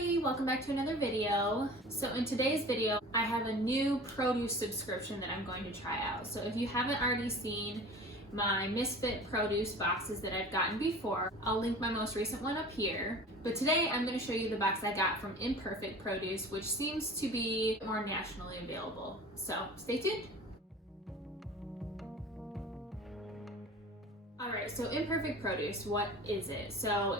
everybody, welcome back to another video. So in today's video, I have a new produce subscription that I'm going to try out. So if you haven't already seen my Misfit produce boxes that I've gotten before, I'll link my most recent one up here. But today I'm going to show you the box I got from IMPERFECT Produce, which seems to be more nationally available. So stay tuned. Alright, so IMPERFECT Produce, what is it? So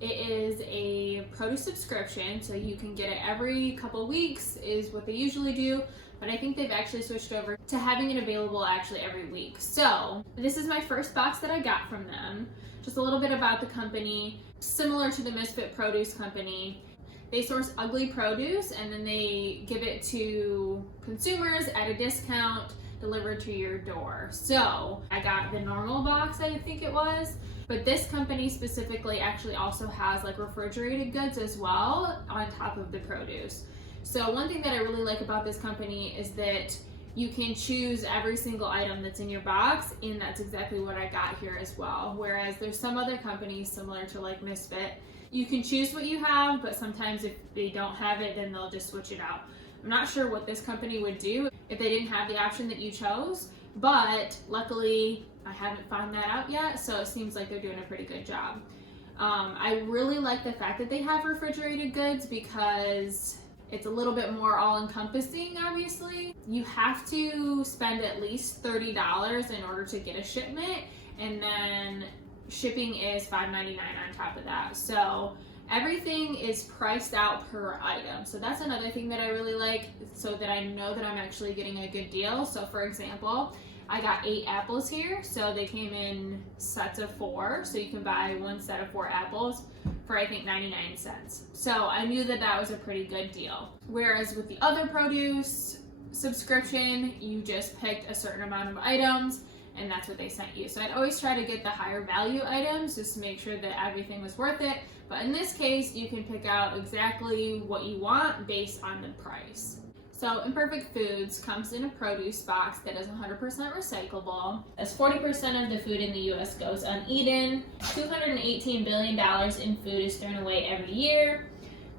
it is a produce subscription, so you can get it every couple weeks is what they usually do, but I think they've actually switched over to having it available actually every week. So this is my first box that I got from them. Just a little bit about the company. Similar to the Misfit Produce Company, they source ugly produce and then they give it to consumers at a discount delivered to your door. So I got the normal box, I think it was, but this company specifically actually also has like refrigerated goods as well on top of the produce. So one thing that I really like about this company is that you can choose every single item that's in your box, and that's exactly what I got here as well. Whereas there's some other companies similar to like Misfit, you can choose what you have, but sometimes if they don't have it, then they'll just switch it out. I'm not sure what this company would do if they didn't have the option that you chose, but luckily I haven't found that out yet, so it seems like they're doing a pretty good job. I really like the fact that they have refrigerated goods because it's a little bit more all-encompassing, obviously. You have to spend at least $30 in order to get a shipment, and then shipping is $5.99 on top of that. So everything is priced out per item. So that's another thing that I really like, so that I know that I'm actually getting a good deal. So for example, I got 8 apples here. So they came in sets of 4. So you can buy one set of 4 apples for I think 99 cents. So I knew that that was a pretty good deal. Whereas with the other produce subscription, you just picked a certain amount of items and that's what they sent you. So I'd always try to get the higher value items just to make sure that everything was worth it. But in this case, you can pick out exactly what you want based on the price. So IMPERFECT Foods comes in a produce box that is 100% recyclable. As 40% of the food in the US goes uneaten, $218 billion in food is thrown away every year,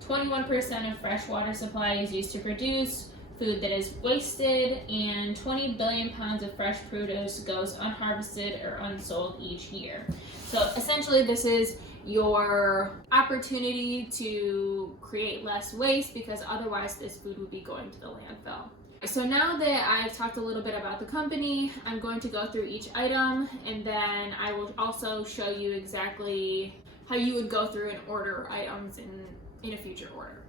21% of fresh water supply is used to produce food that is wasted, and 20 billion pounds of fresh produce goes unharvested or unsold each year. So essentially this is your opportunity to create less waste, because otherwise this food would be going to the landfill. So now that I've talked a little bit about the company, I'm going to go through each item, and then I will also show you exactly how you would go through and order items in a future order.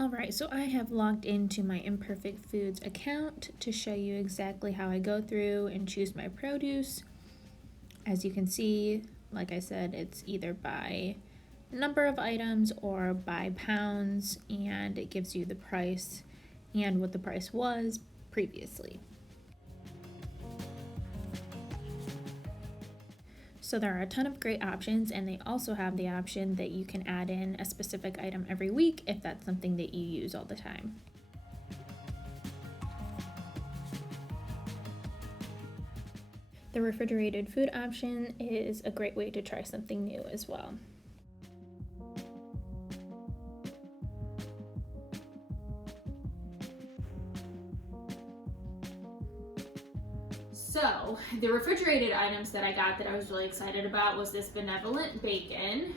Alright, so I have logged into my IMPERFECT Foods account to show you exactly how I go through and choose my produce. As you can see, like I said, it's either by number of items or by pounds, and it gives you the price and what the price was previously. So there are a ton of great options, and they also have the option that you can add in a specific item every week if that's something that you use all the time. The refrigerated food option is a great way to try something new as well. So the refrigerated items that I got that I was really excited about was this benevolent bacon.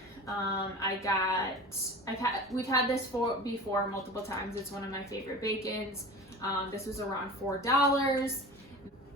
We've had this before multiple times. It's one of my favorite bacons. This was around $4.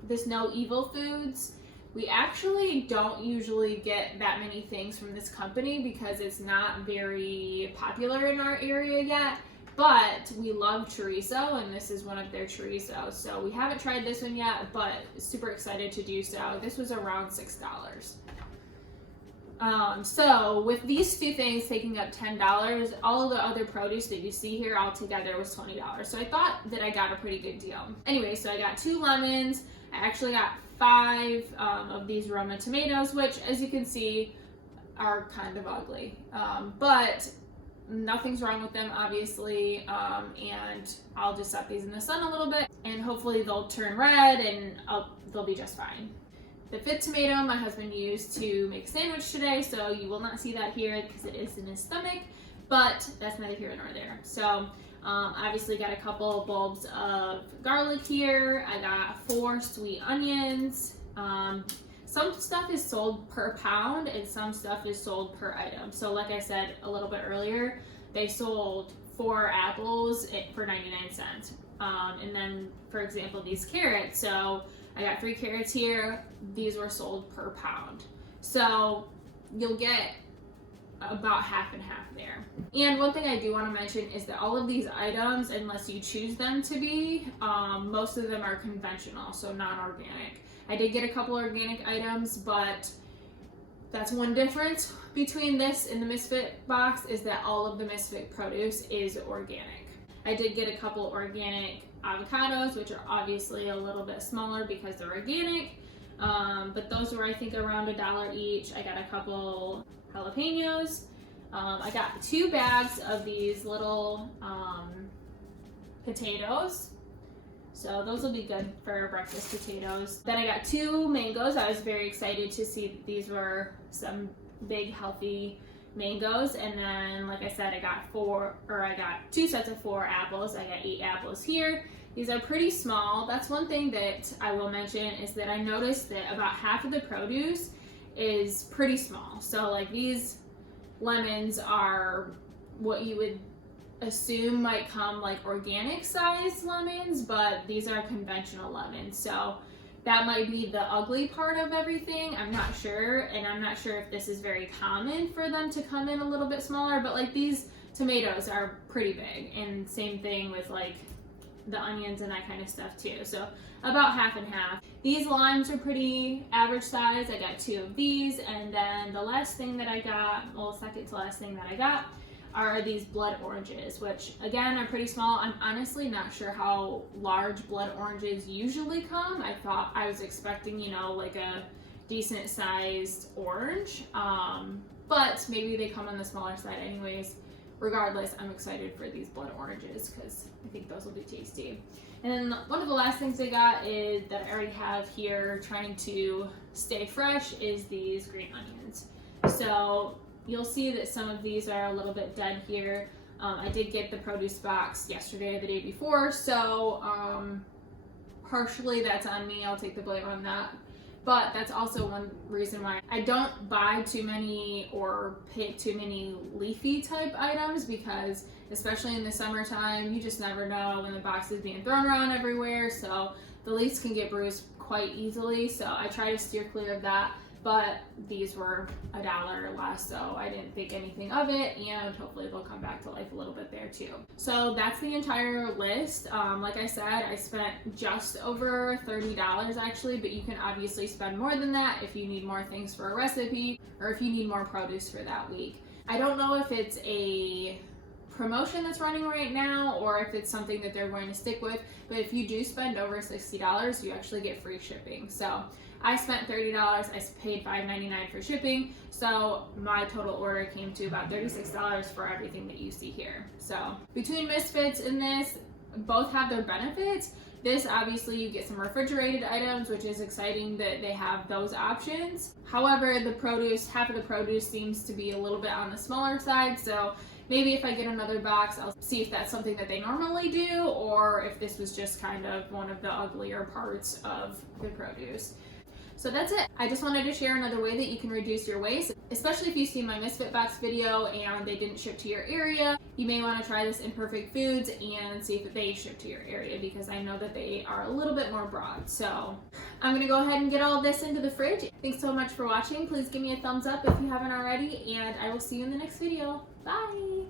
This No Evil Foods. We actually don't usually get that many things from this company because it's not very popular in our area yet. But we love chorizo, and this is one of their chorizos. So we haven't tried this one yet, but super excited to do so. This was around $6. So with these two things taking up $10, all of the other produce that you see here all together was $20. So I thought that I got a pretty good deal. Anyway, so I got 2 lemons. I actually got 5 of these Roma tomatoes, which as you can see are kind of ugly. But nothing's wrong with them, obviously, and I'll just set these in the sun a little bit and hopefully they'll turn red and they'll be just fine. The fifth tomato my husband used to make a sandwich today, so you will not see that here because it is in his stomach, but that's neither here nor there. So obviously got a couple bulbs of garlic here. I got 4 sweet onions. Some stuff is sold per pound and some stuff is sold per item. So like I said a little bit earlier, they sold 4 apples for 99 cents. And then, for example, these carrots. So I got 3 carrots here. These were sold per pound. So you'll get about half and half there. And one thing I do want to mention is that all of these items, unless you choose them to be, most of them are conventional, so non-organic. I did get a couple organic items, but that's one difference between this and the Misfit box, is that all of the Misfit produce is organic. I did get a couple organic avocados, which are obviously a little bit smaller because they're organic, but those were, I think, around $1 each. I got a couple jalapenos. I got 2 bags of these little potatoes. So those will be good for breakfast potatoes. Then I got 2 mangoes. I was very excited to see that these were some big healthy mangoes. And then, like I said, I got 2 sets of 4 apples. I got 8 apples here. These are pretty small. That's one thing that I will mention, is that I noticed that about half of the produce is pretty small. So like these lemons are what you would assume might come like organic sized lemons, but these are conventional lemons. So that might be the ugly part of everything. I'm not sure, and I'm not sure if this is very common for them to come in a little bit smaller, but like these tomatoes are pretty big, and same thing with like the onions and that kind of stuff too. So about half and half. These limes are pretty average size. I got 2 of these, and then the last thing that I got, well, second to last thing that I got, are these blood oranges, which again are pretty small. I'm honestly not sure how large blood oranges usually come. I was expecting, you know, like a decent sized orange, but maybe they come on the smaller side anyways. Regardless, I'm excited for these blood oranges because I think those will be tasty. And then one of the last things I got is that I already have here, trying to stay fresh, is these green onions. So you'll see that some of these are a little bit dead here. I did get the produce box yesterday or the day before, so partially that's on me. I'll take the blame on that. But that's also one reason why I don't buy too many or pick too many leafy type items, because especially in the summertime, you just never know when the box is being thrown around everywhere. So the leaves can get bruised quite easily. So I try to steer clear of that. But these were $1 less, so I didn't think anything of it, and hopefully they'll come back to life a little bit there too. So that's the entire list. Like I said, I spent just over $30 actually, but you can obviously spend more than that if you need more things for a recipe, or if you need more produce for that week. I don't know if it's a promotion that's running right now or if it's something that they're going to stick with, but if you do spend over $60, you actually get free shipping. So I spent $30, I paid $5.99 for shipping, so my total order came to about $36 for everything that you see here. So between Misfits and this, both have their benefits. This, obviously, you get some refrigerated items, which is exciting that they have those options. However, the produce, half of the produce seems to be a little bit on the smaller side, so maybe if I get another box, I'll see if that's something that they normally do, or if this was just kind of one of the uglier parts of the produce. So that's it. I just wanted to share another way that you can reduce your waste, especially if you see my Misfit box video and they didn't ship to your area. You may want to try this Imperfect Foods and see if they ship to your area, because I know that they are a little bit more broad. So I'm going to go ahead and get all of this into the fridge. Thanks so much for watching. Please give me a thumbs up if you haven't already, and I will see you in the next video. Bye!